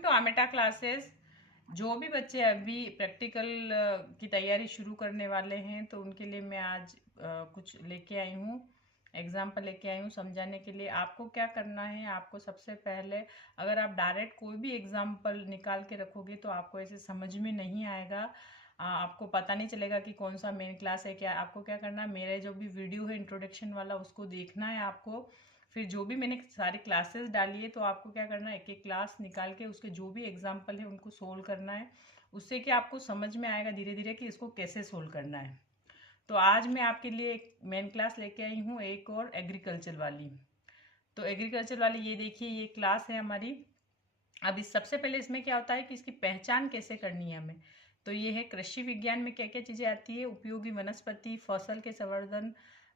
Welcome to Ameta classes. जो भी बच्चे अभी प्रैक्टिकल की तैयारी शुरू करने वाले हैं तो उनके लिए मैं आज कुछ लेके आई हूँ, एग्जाम्पल लेके आई हूँ समझाने के लिए। आपको क्या करना है, आपको सबसे पहले अगर आप डायरेक्ट कोई भी एग्जाम्पल निकाल के रखोगे तो आपको ऐसे समझ में नहीं आएगा, आपको पता नहीं चलेगा कि कौन सा मेन क्लास है। क्या आपको क्या करना है, मेरे जो भी वीडियो है इंट्रोडक्शन वाला उसको देखना है आपको। फिर जो भी मैंने सारी क्लासेस डाली है तो आपको क्या करना है, एक एक क्लास निकाल के उसके जो भी एग्जाम्पल है उनको सोल्व करना है। उससे कि आपको समझ में आएगा धीरे धीरे कि इसको कैसे सोल्व करना है। तो आज मैं आपके लिए एक मेन क्लास लेके आई हूँ, एक और एग्रीकल्चर वाली। तो एग्रीकल्चर वाली ये देखिए, ये क्लास है हमारी। अब इस सबसे पहले इसमें क्या होता है कि इसकी पहचान कैसे करनी है हमें। तो ये है कृषि विज्ञान में क्या क्या चीज़ें आती है। उपयोगी वनस्पति, फसल के संवर्धन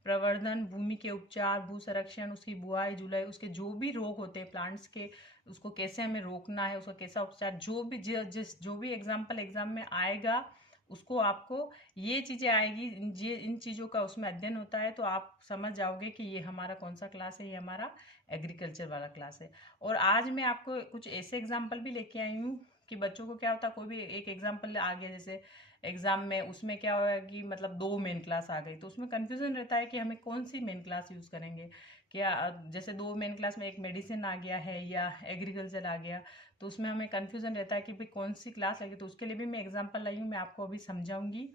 प्रवर्धन, भूमि के उपचार, भू संरक्षण, उसकी बुआई जुलाई, उसके जो भी रोग होते हैं प्लांट्स के, उसको कैसे हमें रोकना है, उसका कैसा उपचार, जो भी जिस जो भी एग्जाम्पल एग्जाम में आएगा उसको आपको ये चीज़ें आएगी, ये इन चीज़ों का उसमें अध्ययन होता है। तो आप समझ जाओगे कि ये हमारा कौन सा क्लास है, ये हमारा एग्रीकल्चर वाला क्लास है। और आज मैं आपको कुछ ऐसे एग्जाम्पल भी लेके आई हूँ कि बच्चों को क्या होता है, कोई भी एक एग्जाम्पल आ गया जैसे एग्जाम में, उसमें क्या होगा कि मतलब दो मेन क्लास आ गई तो उसमें कंफ्यूजन रहता है कि हमें कौन सी मेन क्लास यूज़ करेंगे। क्या जैसे दो मेन क्लास में एक मेडिसिन आ गया है या एग्रीकल्चर आ गया, तो उसमें हमें कंफ्यूजन रहता है कि भाई कौन सी क्लास लगी। तो उसके लिए भी मैं एग्जाम्पल लाई हूँ, मैं आपको अभी समझाऊंगी।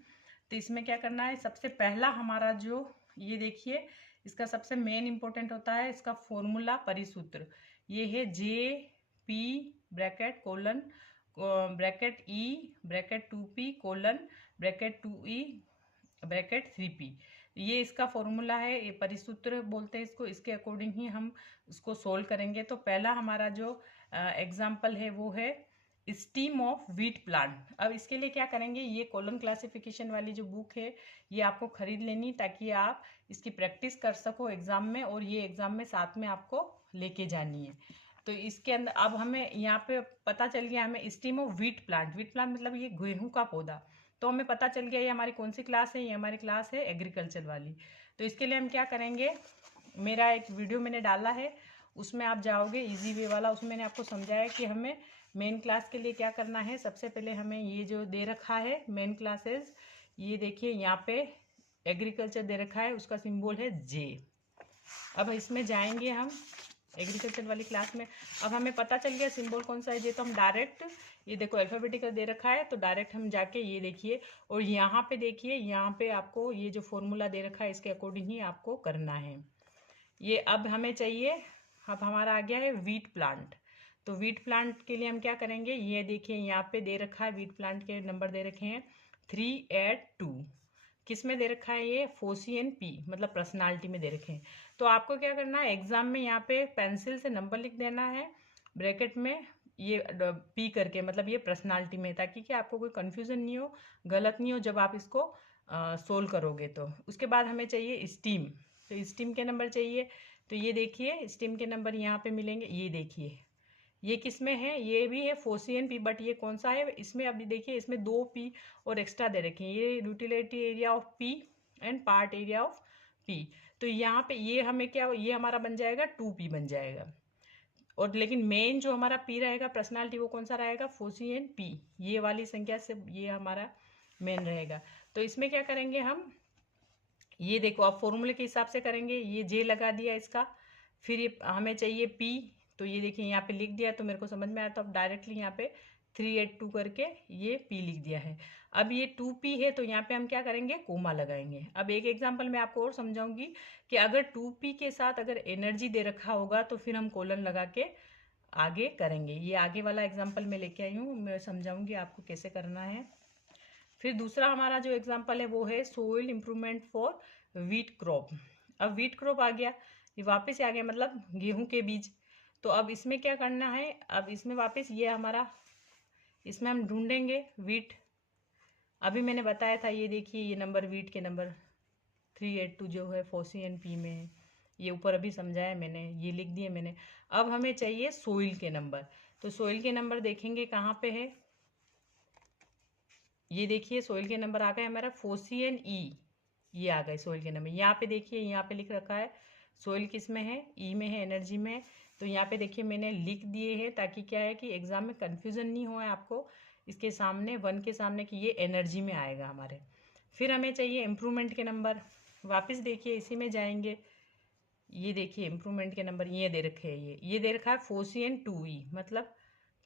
तो इसमें क्या करना है, सबसे पहला हमारा जो ये देखिए, इसका सबसे मेन इंपॉर्टेंट होता है इसका फॉर्मूला, परिसूत्र। ये है JP bracket colon bracket E bracket 2P colon bracket 2E bracket 3P। ये इसका फॉर्मूला है, ये परिसूत्र बोलते हैं इसको। इसके अकॉर्डिंग ही हम इसको सोल्व करेंगे। तो पहला हमारा जो एग्जाम्पल है वो है स्टीम ऑफ व्हीट प्लांट। अब इसके लिए क्या करेंगे, ये कॉलम क्लासिफिकेशन वाली जो बुक है ये आपको खरीद लेनी ताकि आप इसकी प्रैक्टिस कर सको एग्जाम में, और ये एग्जाम में साथ में आपको लेके जानी है। तो इसके अंदर अब हमें यहाँ पे पता चल गया, हमें steam of wheat plant, wheat plant मतलब ये गेहूं का पौधा। तो हमें पता चल गया ये हमारी कौन सी क्लास है, ये हमारी क्लास है एग्रीकल्चर वाली। तो इसके लिए हम क्या करेंगे, मेरा एक वीडियो मैंने डाला है उसमें आप जाओगे, इजी वे वाला, उसमें मैंने आपको समझाया कि हमें मेन क्लास के लिए क्या करना है। सबसे पहले हमें ये जो दे रखा है मेन क्लासेस, ये देखिए यहाँ पे एग्रीकल्चर दे रखा है, उसका सिंबल है J। अब इसमें जाएंगे हम एग्रीकल्चर वाली क्लास में। अब हमें पता चल गया सिंबल कौन सा है J, तो हम डायरेक्ट ये देखो अल्फाबेटिकल दे रखा है तो डायरेक्ट हम जाके ये देखिए, और यहाँ पे देखिए, यहाँ पे आपको ये जो फॉर्मूला दे रखा है इसके अकॉर्डिंग ही आपको करना है ये। अब हमें चाहिए, अब हमारा आ गया है व्हीट प्लांट। तो व्हीट प्लांट के लिए हम क्या करेंगे, ये देखिए यहाँ पे दे रखा है व्हीट प्लांट के नंबर दे रखे हैं 382। किस में दे रखा है ये, फोसियन P मतलब पर्सनालिटी में दे रखे हैं। तो आपको क्या करना है, एग्जाम में यहाँ पे पेंसिल से नंबर लिख देना है ब्रैकेट में, ये P करके, मतलब ये पर्सनालिटी में, ताकि कि आपको कोई कंफ्यूजन नहीं हो, गलत नहीं हो जब आप इसको सोल्व करोगे। तो उसके बाद हमें चाहिए स्टीम। तो स्टीम के नंबर चाहिए, तो ये देखिए स्टीम के नंबर यहाँ पे मिलेंगे। ये देखिए ये किस में है, ये भी है फोसियन P, बट ये कौन सा है इसमें, अभी देखिए इसमें 2P और एक्स्ट्रा दे रखे हैं, ये utility area of P and part area of P। तो यहाँ पे ये हमें क्या, ये हमारा बन जाएगा 2P बन जाएगा। और लेकिन मेन जो हमारा P रहेगा पर्सनालिटी, वो कौन सा रहेगा, फोसियन P, ये वाली संख्या से ये हमारा मेन रहेगा। तो इसमें क्या करेंगे हम, ये देखो आप फॉर्मूले के हिसाब से करेंगे, ये J लगा दिया इसका, फिर ये हमें चाहिए P। तो ये देखिए यहाँ पे लिख दिया तो मेरे को समझ में आया, तो अब डायरेक्टली यहाँ पे 382 करके ये P लिख दिया है। अब ये 2P है तो यहाँ पे हम क्या करेंगे, कोमा लगाएंगे। अब एक एग्जांपल मैं आपको और समझाऊंगी कि अगर 2P के साथ अगर एनर्जी दे रखा होगा तो फिर हम कोलन लगा के आगे करेंगे। ये आगे वाला एग्जाम्पल मैं लेके आई हूँ, मैं समझाऊंगी आपको कैसे करना है। फिर दूसरा हमारा जो एग्जाम्पल है वो है soil improvement for wheat crop. अब व्हीट क्रॉप आ गया, ये वापस आ गया मतलब गेहूं के बीज। तो अब इसमें क्या करना है, अब इसमें वापस ये हमारा, इसमें हम ढूंढेंगे व्हीट। अभी मैंने बताया था, ये देखिए ये नंबर व्हीट के नंबर 382 जो है फोसियन P में है, ये ऊपर अभी समझाया मैंने, ये लिख दिए मैंने। अब हमें चाहिए सोइल के नंबर। तो सोइल के नंबर देखेंगे कहाँ पे है, ये देखिए सोइल के नंबर आ गए हमारा फोसियन E, ये आ गए सोइल के नंबर। यहाँ पे देखिए यहाँ पे लिख रखा है सोइल किस में है, ई में है, एनर्जी में है। तो यहाँ पे देखिए मैंने लिख दिए हैं ताकि क्या है कि एग्जाम में कन्फ्यूज़न नहीं हो आपको, इसके सामने 1 के सामने कि ये एनर्जी में आएगा हमारे। फिर हमें चाहिए इम्प्रूवमेंट के नंबर। वापस देखिए इसी में जाएंगे, ये देखिए इम्प्रूवमेंट के नंबर ये दे रखे हैं, ये दे रखा है फोसियन 2E, मतलब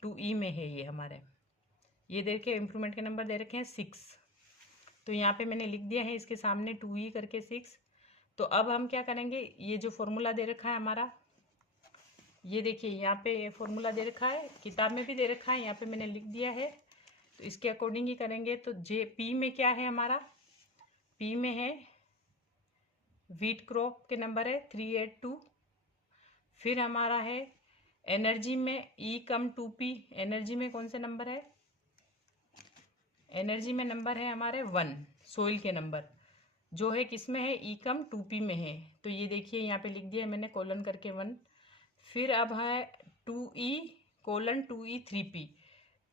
2E में है ये हमारे। ये दे रखे इम्प्रूवमेंट के नंबर दे रखे हैं 6। तो यहाँ पे मैंने लिख दिया है इसके सामने 2E करके 6। तो अब हम क्या करेंगे, ये जो फॉर्मूला दे रखा है हमारा, ये देखिए यहाँ पे ये फॉर्मूला दे रखा है, किताब में भी दे रखा है, यहाँ पे मैंने लिख दिया है। तो इसके अकॉर्डिंग ही करेंगे। तो पी में क्या है हमारा, पी में है व्हीट क्रॉप के नंबर है 382। फिर हमारा है एनर्जी में ई कम 2P, एनर्जी में कौन से नंबर है, एनर्जी में नंबर है हमारे 1, सोइल के नंबर जो है किस में है, ई कम 2P में है। तो ये देखिए यहाँ पे लिख दिया है मैंने कोलन करके 1। फिर अब है 2E कोलन 2E 3P।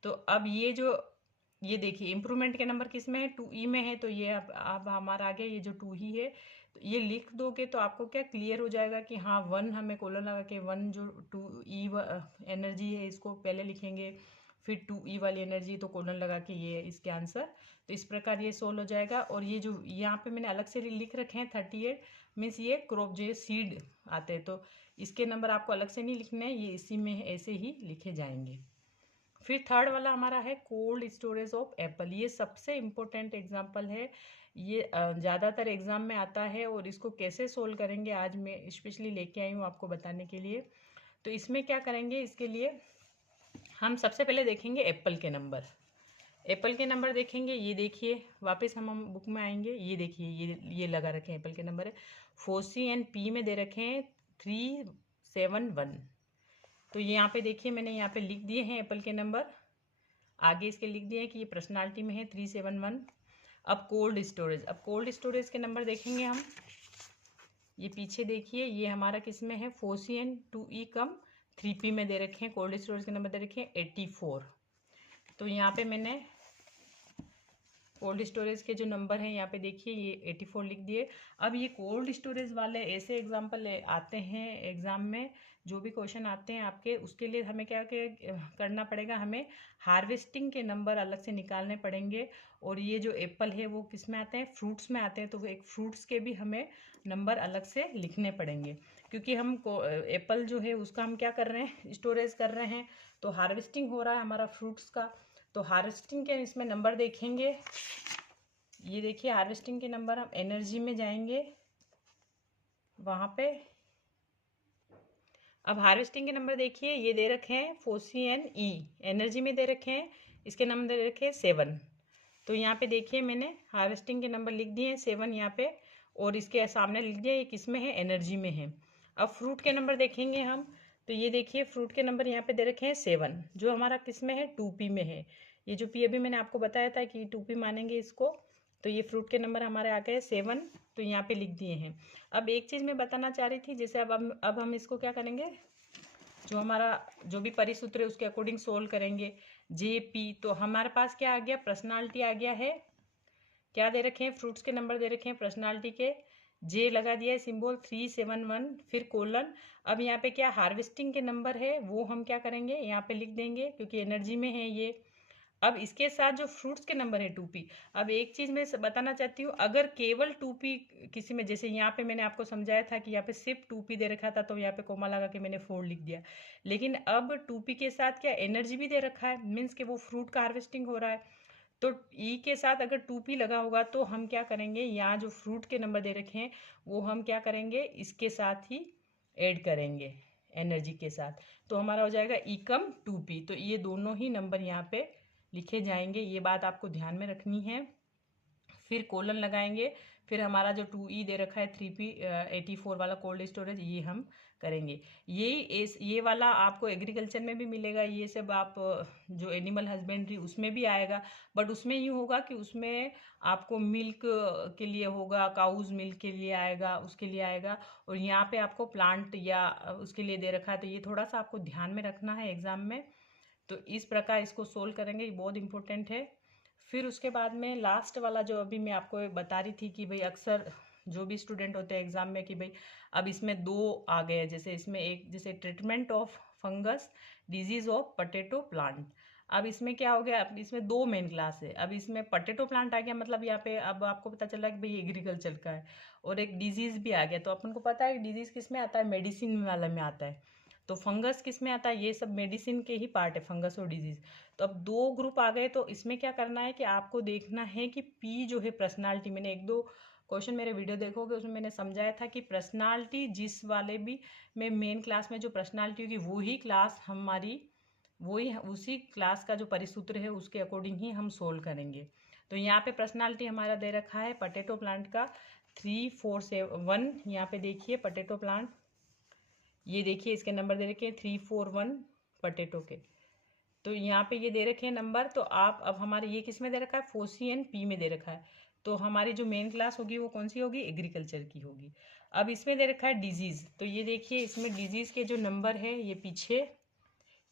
तो अब ये देखिए इम्प्रूवमेंट के नंबर किस में है, 2E में है। तो ये अब हमारा आ गया ये जो 2 ही है। तो ये लिख दोगे तो आपको क्या क्लियर हो जाएगा कि हाँ 1 हमें कोलन लगा के 1 जो 2E एनर्जी है इसको पहले लिखेंगे, फिर 2E वाली एनर्जी तो कोलन लगा के ये इसके आंसर। तो इस प्रकार ये सोल्व हो जाएगा। और ये जो यहाँ पे मैंने अलग से लिख रखे हैं 38 मीन्स ये क्रॉप जो सीड आते हैं, तो इसके नंबर आपको अलग से नहीं लिखने हैं, ये इसी में ऐसे ही लिखे जाएंगे। फिर थर्ड वाला हमारा है कोल्ड स्टोरेज ऑफ एप्पल। ये सबसे इम्पोर्टेंट एग्जाम्पल है, ये ज़्यादातर एग्जाम में आता है और इसको कैसे सोल्व करेंगे आज मैं स्पेशली लेके आई हूँ आपको बताने के लिए। तो इसमें क्या करेंगे, इसके लिए हम सबसे पहले देखेंगे एप्पल के नंबर। एप्पल के नंबर देखेंगे, ये देखिए वापस हम बुक में आएंगे, ये देखिए ये लगा रखे हैं एप्पल के नंबर है, फोसी एंड पी में दे रखे हैं 371। तो ये यहाँ पे देखिए मैंने यहाँ पे लिख दिए हैं एप्पल के नंबर, आगे इसके लिख दिए हैं कि ये पर्सनालिटी में है 371। अब कोल्ड स्टोरेज, अब कोल्ड स्टोरेज के नंबर देखेंगे हम, ये पीछे देखिए ये हमारा किस में है, foci and 2E come 3P में दे रखे हैं। कोल्ड स्टोरेज के नंबर दे रखे हैं 84। तो यहाँ पे मैंने कोल्ड स्टोरेज के जो नंबर हैं यहाँ पे देखिए ये 84 लिख दिए। अब ये कोल्ड स्टोरेज वाले ऐसे एग्जाम्पल आते हैं एग्ज़ाम में, जो भी क्वेश्चन आते हैं आपके, उसके लिए हमें क्या करना पड़ेगा, हमें हार्वेस्टिंग के नंबर अलग से निकालने पड़ेंगे। और ये जो एप्पल है वो किस में आते हैं, फ्रूट्स में आते हैं, तो एक फ्रूट्स के भी हमें नंबर अलग से लिखने पड़ेंगे, क्योंकि हम एप्पल जो है उसका हम क्या कर रहे हैं, स्टोरेज कर रहे हैं, तो हार्वेस्टिंग हो रहा है हमारा फ्रूट्स का। तो हार्वेस्टिंग के इसमें नंबर देखेंगे, ये देखिए हार्वेस्टिंग के नंबर, हम एनर्जी में जाएंगे वहाँ पे। अब हार्वेस्टिंग के नंबर देखिए ये दे रखे हैं फोसी एन ई, एनर्जी में दे रखे हैं, इसके नंबर दे रखे हैं 7। तो यहाँ पे देखिए मैंने हार्वेस्टिंग के नंबर लिख दिए हैं 7 यहाँ पे, और इसके सामने लिख दिया ये किस में है, एनर्जी में है। अब फ्रूट के नंबर देखेंगे हम, तो ये देखिए फ्रूट के नंबर यहाँ पे दे रखे हैं 7, जो हमारा किस में है, 2P में है। ये जो P अभी मैंने आपको बताया था कि 2P मानेंगे इसको, तो ये फ्रूट के नंबर हमारे आ गए 7, तो यहाँ पे लिख दिए हैं। अब एक चीज़ मैं बताना चाह रही थी, जैसे अब हम इसको क्या करेंगे, जो हमारा जो भी परिसूत्र है उसके अकॉर्डिंग सोल्व करेंगे। JP, तो हमारे पास क्या आ गया, पर्सनालिटी आ गया है, क्या दे रखे हैं, फ्रूट्स के नंबर दे रखे हैं पर्सनालिटी के, J लगा दिया है सिंबल 371, फिर कोलन। अब यहाँ पे क्या हार्वेस्टिंग के नंबर है वो हम क्या करेंगे, यहाँ पे लिख देंगे क्योंकि एनर्जी में है ये। अब इसके साथ जो फ्रूट्स के नंबर है 2P। अब एक चीज़ मैं बताना चाहती हूँ, अगर केवल 2P किसी में, जैसे यहाँ पे मैंने आपको समझाया था कि यहाँ पे सिर्फ 2P दे रखा था, तो यहाँ पे कोमा लगा के मैंने 4 लिख दिया। लेकिन अब 2P के साथ क्या एनर्जी भी दे रखा है, मीन्स कि वो फ्रूट का हार्वेस्टिंग हो रहा है। तो E के साथ अगर 2P लगा होगा तो हम क्या करेंगे, यहाँ जो फ्रूट के नंबर दे रखे हैं वो हम क्या करेंगे, इसके साथ ही ऐड करेंगे एनर्जी के साथ, तो हमारा हो जाएगा E कम 2P। तो ये दोनों ही नंबर यहाँ पे लिखे जाएंगे, ये बात आपको ध्यान में रखनी है। फिर कोलन लगाएंगे, फिर हमारा जो 2E दे रखा है 3P 84 वाला कोल्ड स्टोरेज, ये हम करेंगे। ये वाला आपको एग्रीकल्चर में भी मिलेगा, ये सब आप जो एनिमल हस्बेंड्री उसमें भी आएगा, बट उसमें ये होगा कि उसमें आपको मिल्क के लिए होगा, काउज मिल्क के लिए आएगा, उसके लिए आएगा, और यहाँ पे आपको प्लांट या उसके लिए दे रखा है। तो ये थोड़ा सा आपको ध्यान में रखना है एग्जाम में। तो इस प्रकार इसको सोल्व करेंगे, ये बहुत इंपॉर्टेंट है। फिर उसके बाद में लास्ट वाला जो अभी मैं आपको बता रही थी कि भाई अक्सर जो भी स्टूडेंट होते हैं एग्जाम में कि भाई अब इसमें 2 आ गए, जैसे इसमें एक जैसे treatment of fungus disease of potato plant. अब इसमें क्या हो गया, अब इसमें 2 मेन क्लास है। अब इसमें पोटैटो प्लांट आ गया, मतलब यहाँ पे अब आपको पता चला कि भाई एग्रीकल्चर का है, और एक डिजीज भी आ गया। तो अपन को पता है डिजीज किस में आता है, मेडिसिन वाले में आता है। तो फंगस किस में आता है, ये सब मेडिसिन के ही पार्ट है, फंगस और डिजीज। तो अब 2 ग्रुप आ गए, तो इसमें क्या करना है कि आपको देखना है कि पी जो है पर्सनालिटी, मैंने 1-2 क्वेश्चन मेरे वीडियो देखोगे उसमें मैंने समझाया था कि पर्सनालिटी जिस वाले भी में मेन क्लास में जो पर्सनालिटी होगी वही क्लास हमारी, वही उसी क्लास का जो परिसूत्र है उसके अकॉर्डिंग ही हम सोल्व करेंगे। तो यहाँ पे पर्सनालिटी हमारा दे रखा है पोटैटो प्लांट का 347 यहाँ पे देखिए पोटैटो प्लांट, ये देखिए इसके नंबर दे रखे हैं 341 पोटैटो के। तो यहाँ पे ये दे रखे हैं नंबर। तो आप अब हमारे ये किस में दे रखा है, फोसी एंड पी में दे रखा है। तो हमारी जो मेन क्लास होगी वो कौन सी होगी, एग्रीकल्चर की होगी। अब इसमें दे रखा है डिजीज, तो ये देखिए इसमें डिजीज के जो नंबर है ये पीछे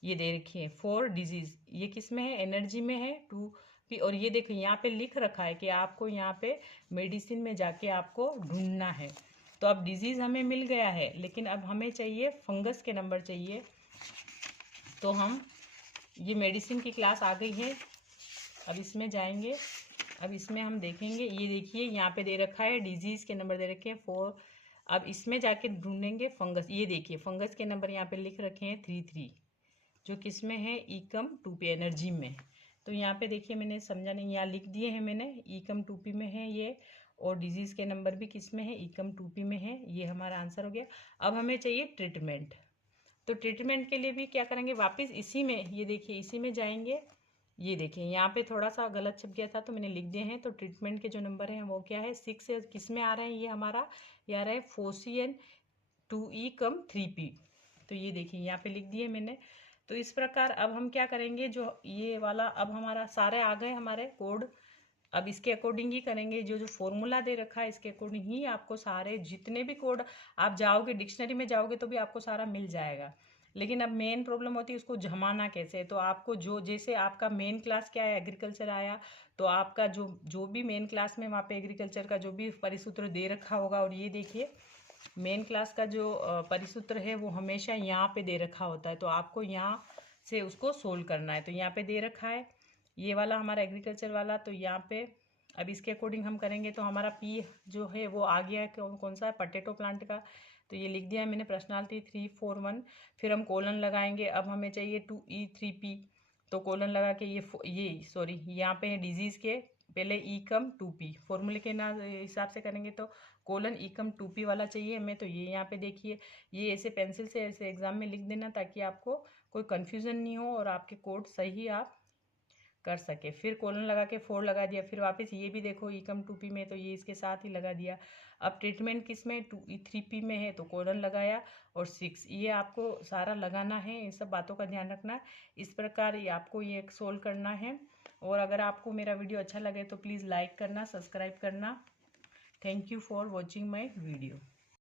ये दे रखी है 4 डिजीज, ये किस में है, एनर्जी में है 2 पी। और ये देखो यहाँ पे लिख रखा है कि आपको यहाँ पे मेडिसिन में जाके आपको ढूंढना है। तो अब डिजीज हमें मिल गया है, लेकिन अब हमें चाहिए फंगस के नंबर चाहिए। तो हम ये मेडिसिन की क्लास आ गई है, अब इसमें जाएंगे। अब इसमें हम देखेंगे, ये देखिए यहाँ पे दे रखा है डिजीज के नंबर दे रखे हैं 4। अब इसमें जाके ढूंढेंगे फंगस, ये देखिए फंगस के नंबर यहाँ पे लिख रखे हैं 3 जो किस में है, ईकम 2p एनर्जी में। तो यहाँ पे देखिए मैंने समझाने यहाँ लिख दिए हैं मैंने, ईकम 2p में है ये, और डिजीज के नंबर भी किस में है, ईकम 2p में है। ये हमारा आंसर हो गया। अब हमें चाहिए ट्रीटमेंट। तो ट्रीटमेंट के लिए भी क्या करेंगे, वापस इसी में, ये देखिए इसी में जाएंगे। ये देखिए यहाँ पे थोड़ा सा गलत छप गया था तो मैंने लिख दिए हैं। तो ट्रीटमेंट के जो नंबर हैं वो क्या है, 6 है। किस में आ रहा है ये हमारा, ये आ रहा है फोसियन 2e कम 3p। तो ये देखिए यहाँ पे लिख दिए मैंने। तो इस प्रकार अब हम क्या करेंगे, जो ये वाला अब हमारा सारे आ गए हमारे कोड, अब इसके अकॉर्डिंग ही करेंगे। जो जो फॉर्मूला दे रखा है इसके अकॉर्डिंग ही आपको सारे जितने भी कोड, आप जाओगे डिक्शनरी में जाओगे तो भी आपको सारा मिल जाएगा। लेकिन अब मेन प्रॉब्लम होती है उसको जमाना कैसे। तो आपको जो जैसे आपका मेन क्लास क्या है, एग्रीकल्चर आया, तो आपका जो जो भी मेन क्लास में वहाँ पे एग्रीकल्चर का जो भी परिसूत्र दे रखा होगा, और ये देखिए मेन क्लास का जो परिसूत्र है वो हमेशा यहाँ पे दे रखा होता है। तो आपको यहाँ से उसको सोल्व करना है। तो यहाँ पे दे रखा है ये वाला हमारा एग्रीकल्चर वाला, तो यहाँ पे अब इसके अकॉर्डिंग हम करेंगे। तो हमारा पी जो है वो आ गया है, कौन सा है, पोटैटो प्लांट का। तो ये लिख दिया है मैंने पर्सनालिटी 341। फिर हम कोलन लगाएंगे। अब हमें चाहिए 2e3p, तो कोलन लगा के ये सॉरी यहाँ पे है डिजीज के पहले ई कम 2p, फॉर्मूले के ना हिसाब से करेंगे तो कोलन ई कम 2p वाला चाहिए हमें। तो ये यहाँ पे देखिए, ये ऐसे पेंसिल से ऐसे एग्जाम में लिख देना ताकि आपको कोई कन्फ्यूज़न नहीं हो और आपके कोड सही आप कर सके। फिर कोलन लगा के 4 लगा दिया। फिर वापस ये भी देखो ई कम 2p में, तो ये इसके साथ ही लगा दिया। अब ट्रीटमेंट किस में, 2e3p में है, तो कोलन लगाया और 6, ये आपको सारा लगाना है। इन सब बातों का ध्यान रखना। इस प्रकार ये आपको ये सोल्व करना है। और अगर आपको मेरा वीडियो अच्छा लगे तो प्लीज़ लाइक करना, सब्सक्राइब करना। Thank you for watching my video.